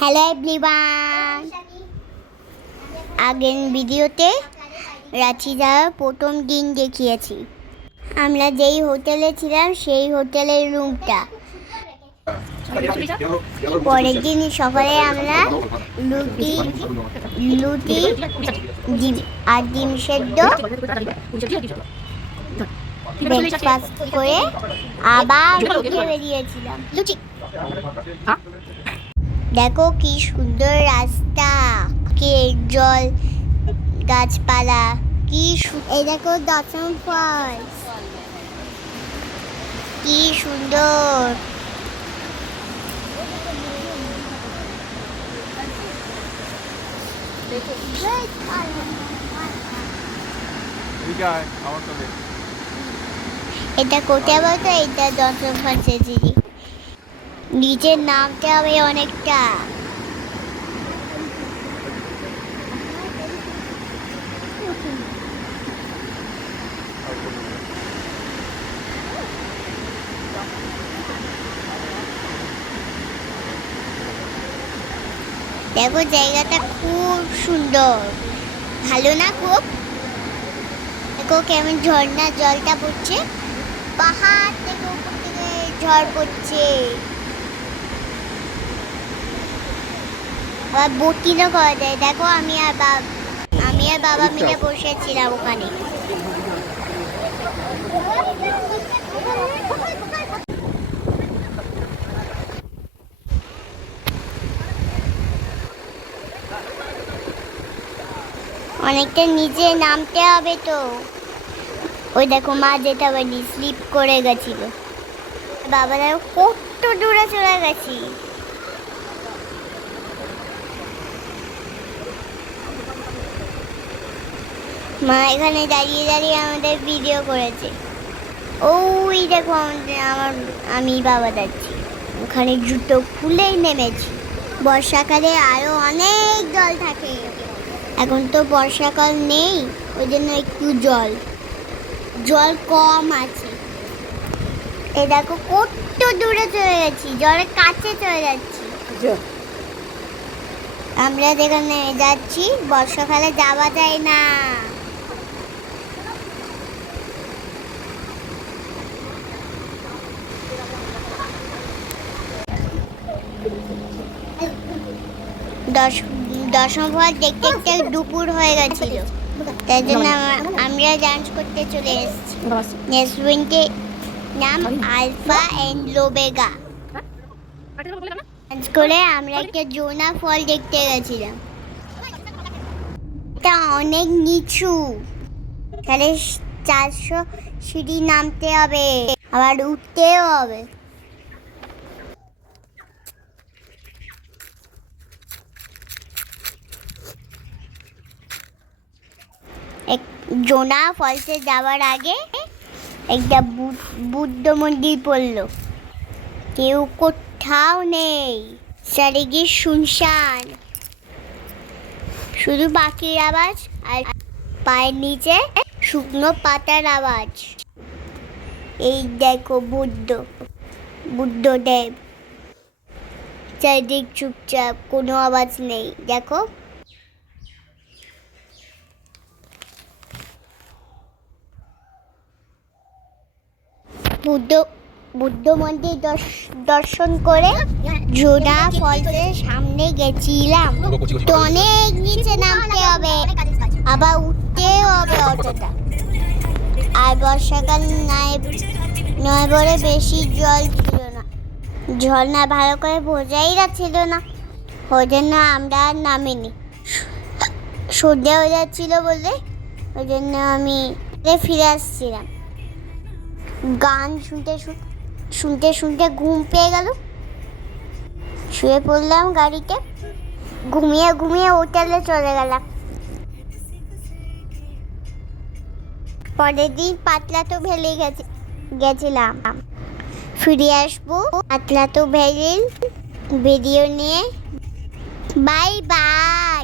Hello everyone, আগের ভিডিওতে রাঁচিদার প্রথম দিন দেখিয়েছি। আমরা যেই হোটেলে ছিলাম সেই হোটেলের রুমটা। পরের দিন সকালে আমরা লুচি ডিম আর ডিম সেদ্ধ ব্রেকফাস্ট করে আবার বেরিয়েছিলাম। লুচি দেখো কি সুন্দর রাস্তা, কে জল, গাছপালা, কি এই দেখো দর্শন ফলস, কি সুন্দর। এটা কোথায় বলতো? এটা দর্শন ফলসের দিদি, নিচের নামতে হবে অনেকটা। দেখো জায়গাটা খুব সুন্দর, ভালো না? খুব। দেখো কেমন ঝর্ণা জলটা পড়ছে, পাহাড় থেকে উপর থেকে ঝড় পড়ছে। আবার বোটিংও করা যায়। দেখো আমি আর বাবা মিলে বসেছিলাম ওখানে। অনেকটা নিচে নামতে হবে তো। ওই দেখো মা যেতে পারি স্লিপ করে গেছিল। বাবা দেখো কত দূরে চলে গেছি। মা এখানে দাঁড়িয়ে দাঁড়িয়ে আমাদের ভিডিও করেছে। ওই দেখো আমি বাবা যাচ্ছি, ওখানে জুতো খুলেই নেমেছি। বর্ষাকালে আরো অনেক জল থাকে, এখন তো বর্ষাকাল নেই, ওই জন্য একটু জল কম আছে। এ দেখো কত দূরে চলে গেছি, জলের কাছে চলে যাচ্ছি। আমরা যেখানে যাচ্ছি বর্ষাকালে যাওয়া যায় না। দশম ফল দেখতে দেখতে দুপুর হয়ে গেছিল, তাই জন্য আমরা ডান্স করতে চলে এসেছি। রেস্টুরেন্টের নাম আলফা এন্ড লোবেগা। ডান্স করে আমরা একটা জোনা ফল দেখতে গেছিলাম। এটা অনেক নিচু, তাহলে 400 সিঁড়ি নামতে হবে, আবার উঠতেও হবে। জোনা ফলসে যাওয়ার আগে একটা বুদ্ধ মন্দির পড়লো, কেউ কোথাও নেই, চারিদিকে শুনশান, শুধু পাখির আওয়াজ আর পায়ের নিচে শুকনো পাতার আওয়াজ। এই দেখো বুদ্ধদেব, চারিদিক চুপচাপ, কোনো আওয়াজ নেই। দেখো বুদ্ধ মন্দির দর্শন করে জোনা ফলসের সামনে গেছিলাম। তো অনেক নিচে নামতে হবে, আবার উঠতেও হবে অতটা। আর বর্ষাকাল নয় বলে বেশি জল ছিল না, ঝর্ণা ভালো করে বোঝাই যাচ্ছিল না, ওই জন্য আমরা আর নামিনি। সন্ধ্যা হয়ে যাচ্ছিল বলে ওই জন্য আমি ফিরে আসছিলাম। গান শুনতে শুনতে ঘুম পেয়ে গেল, শুয়ে পড়লাম গাড়িতে, ঘুমিয়ে হোটেলে চলে গেলাম। পরের দিন পাতলা তো ভ্যালি গেছিলাম, ফিরে আসবো পাতলা তো ভ্যালির ভিডিও নিয়ে। Bye bye.